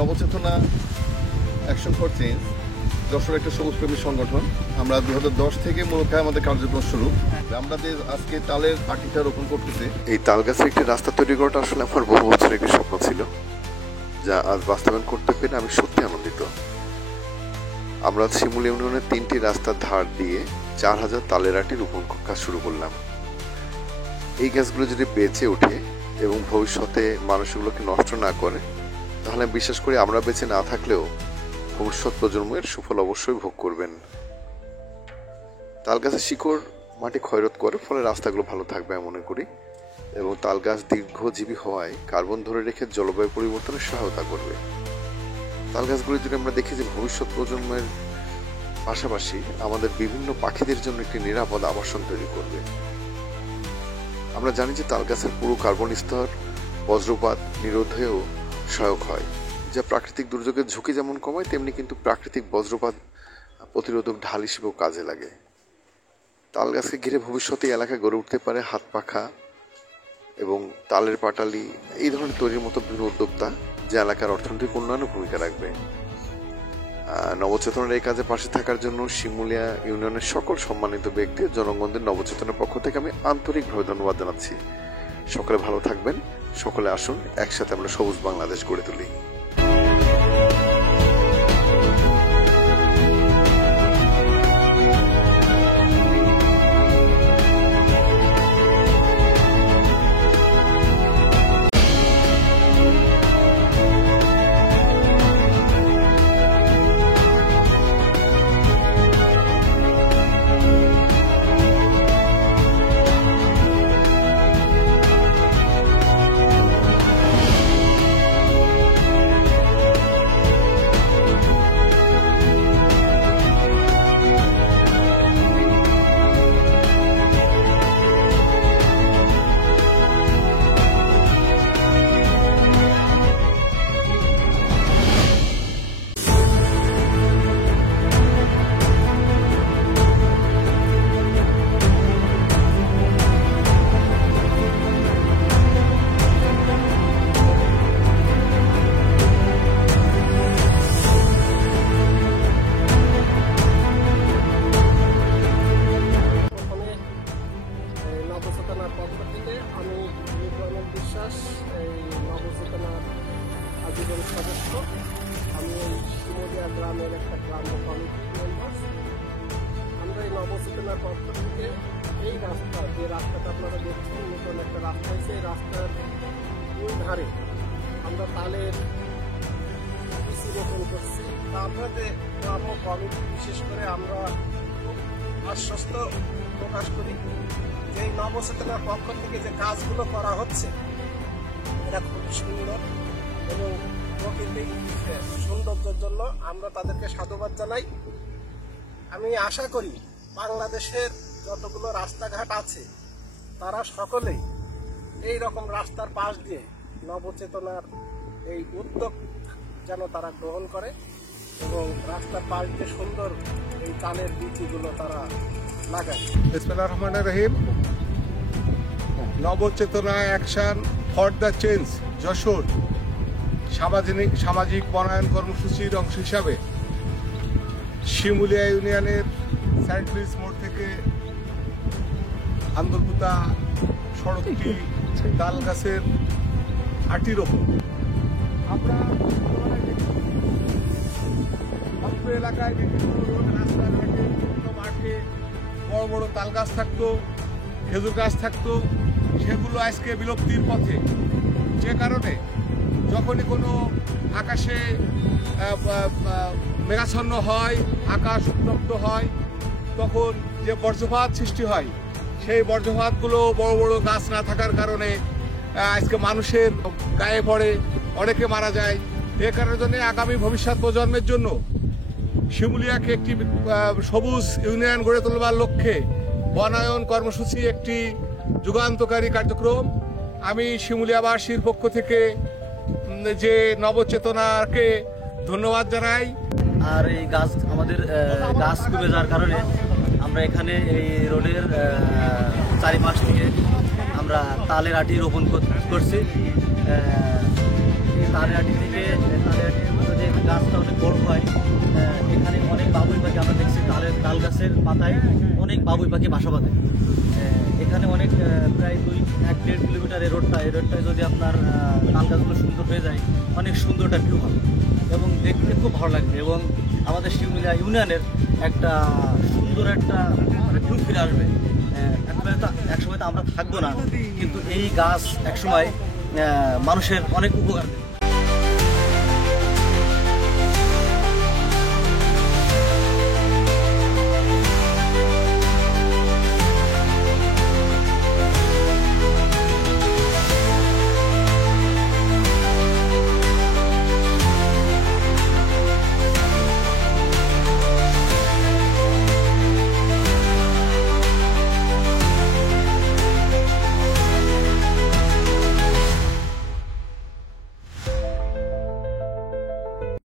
নবচেতনা action for change Jessore একটা সবুজপ্রেমী সংগঠন। আমরা 2010 থেকে মূলত আমাদের কার্যক্রম শুরু। আমরা আজকে তালের আটিটা রোপণ করতেছি। এই তাল গাছের একটি রাস্তা তৈরি করাটা আসলে আমার বহু বছরের একটি স্বপ্ন ছিল, যা আজ বাস্তবায়ন করতে পেরে আমি সত্যি আনন্দিত। আমরা শিমুল ইউনিয়নের 3টি রাস্তার ধার দিয়ে 4000 তালের আটি রোপণ কাজ শুরু করলাম। এই গাছগুলো যদি বেঁচে ওঠে এবং ভবিষ্যতে মানুষগুলোকে নষ্ট না করে, তাহলে বিশ্বাস করি আমরা বেঁচে না থাকলেও ভবিষ্যৎ প্রজন্মের সুফল অবশ্যই ভোগ করবেন। তাল গাছের শিকড় মাটি ক্ষয়রোধ করে, ফলে রাস্তাগুলো ভালো থাকবে আমি মনে করি, এবং তাল গাছ দীর্ঘজীবী হওয়ায় কার্বন ধরে রেখে জলবায়ু পরিবর্তনে সহায়তা করবে। তাল গাছগুলি যদি আমরা দেখি যে ভবিষ্যৎ প্রজন্মের পাশাপাশি আমাদের বিভিন্ন পাখিদের জন্য একটি নিরাপদ আবাসন তৈরি করবে। আমরা জানি যে তাল গাছের পুরো কার্বন স্তর বজ্রপাত নিরোধেও সহায়ক হয়, যা প্রাকৃতিক দুর্যোগের ঝুঁকি যেমন কমায়, তেমনি কিন্তু প্রাকৃতিক বজ্রপাত প্রতিরোধক ঢাল হিসেবেও কাজে লাগে। তাল গাছকে ঘিরে ভবিষ্যতে এলাকায় গড়ে উঠতে পারে হাত পাখা এবং তালের পাটালি এই ধরনের তৈরির মতো বিভিন্ন উদ্যোক্তা, যা এলাকার অর্থনৈতিক উন্নয়নে ভূমিকা রাখবে। নবচেতনার এই কাজে পাশে থাকার জন্য শিমুলিয়া ইউনিয়নের সকল সম্মানিত ব্যক্তি জনগণদের নবচেতনার পক্ষ থেকে আমি আন্তরিকভাবে ধন্যবাদ জানাচ্ছি। সকলে ভালো থাকবেন, সকলে আসুন একসাথে আমরা সবুজ বাংলাদেশ গড়ে তুলি। পক্ষ থেকে আমি বিশ্বাস, এই নবচেতনার আজীবন সদস্য। আমি এই শিমুলিয়া গ্রামের একটা গ্রাম্য কমিটির মেম্বার। আমরা এই নবচেতনার পক্ষ থেকে এই রাস্তা, যে রাস্তাটা আপনারা দেখছেন, নতুন একটা রাস্তা হয়েছে, এই রাস্তার দুই ধারে আমরা তালের কৃষি রোপণ করছি। তা আপনাদের গ্রাম্য কমিটি বিশেষ করে আমরা আশ্বস্ত প্রকাশ করি যে এই নবচেতনার পক্ষ থেকে যে কাজগুলো করা হচ্ছে এটা খুবই সুন্দর, এবং প্রকৃতিক সৌন্দর্যের জন্য আমরা তাদেরকে সাধুবাদ জানাই। আমি আশা করি বাংলাদেশের যতগুলো রাস্তাঘাট আছে তারা সকলেই এই রকম রাস্তার পাশ দিয়ে নবচেতনার এই উদ্যোগ যেন তারা গ্রহণ করে, এবং রাস্তার পাশ দিয়ে সুন্দর এই তালের বীজগুলো তারা লাগায়। বিসমিল্লাহির রহমানির রহিম। Nabachetana action for the change Jessore সামাজিক বনায়ন কর্মসূচির অংশ হিসাবে শিমুলিয়া ইউনিয়নের সেন্ট লুইস মোড় থেকে আন্দরপুতা সড়কটি তাল গাছের আটি রোপণ। আমরা অল্প এলাকায় বিভিন্ন রাস্তাঘাটে বিভিন্ন মাঠে বড় বড় তাল গাছ থাকতো, খেজুর গাছ থাকতো, সেগুলো আজকে বিলুপ্তির পথে। যে কারণে যখনই কোনো আকাশে মেঘাচ্ছন্ন হয়, আকাশ উত্তপ্ত হয়, তখন যে বজ্রপাত সৃষ্টি হয়, সেই বজ্রপাতগুলো বড় বড় গাছ না থাকার কারণে আজকে মানুষের গায়ে পড়ে, অনেকে মারা যায়। এ কারণে আগামী ভবিষ্যৎ প্রজন্মের জন্য শিমুলিয়াকে একটি সবুজ ইউনিয়ন গড়ে তোলবার লক্ষ্যে বনায়ন কর্মসূচি একটি যুগান্তকারী কার্যক্রম। আমি শিমুলিয়াবাসীর পক্ষ থেকে যে নবচেতনাকে ধন্যবাদ জানাই। আর এই গাছ আমাদের গাছ কমে যাওয়ার কারণে আমরা এখানে এই রোডের চারিপাশ থেকে আমরা তালের আটি রোপণ করছি। তালেহাটি থেকে তালেহাটির যদি গাছটা অনেক বড় হয়, এখানে অনেক বাবুই পাখি আমরা দেখছি তাল গাছের পাতায় অনেক বাবুই পাখি বাসা বাঁধে। এখানে অনেক প্রায় 1-1.5 কিলোমিটার এই রোডটায় যদি আপনার তাল গাছগুলো সুন্দর হয়ে যায়, অনেক সুন্দর একটা ভিউ হবে এবং দেখতে খুব ভালো লাগবে এবং আমাদের শিমুলিয়া ইউনিয়নের একটা সুন্দর একটা ভিউ ফিরে আসবে। একসময় তো আমরা থাকবো না, কিন্তু এই গাছ একসময় মানুষের অনেক উপকার দেবে।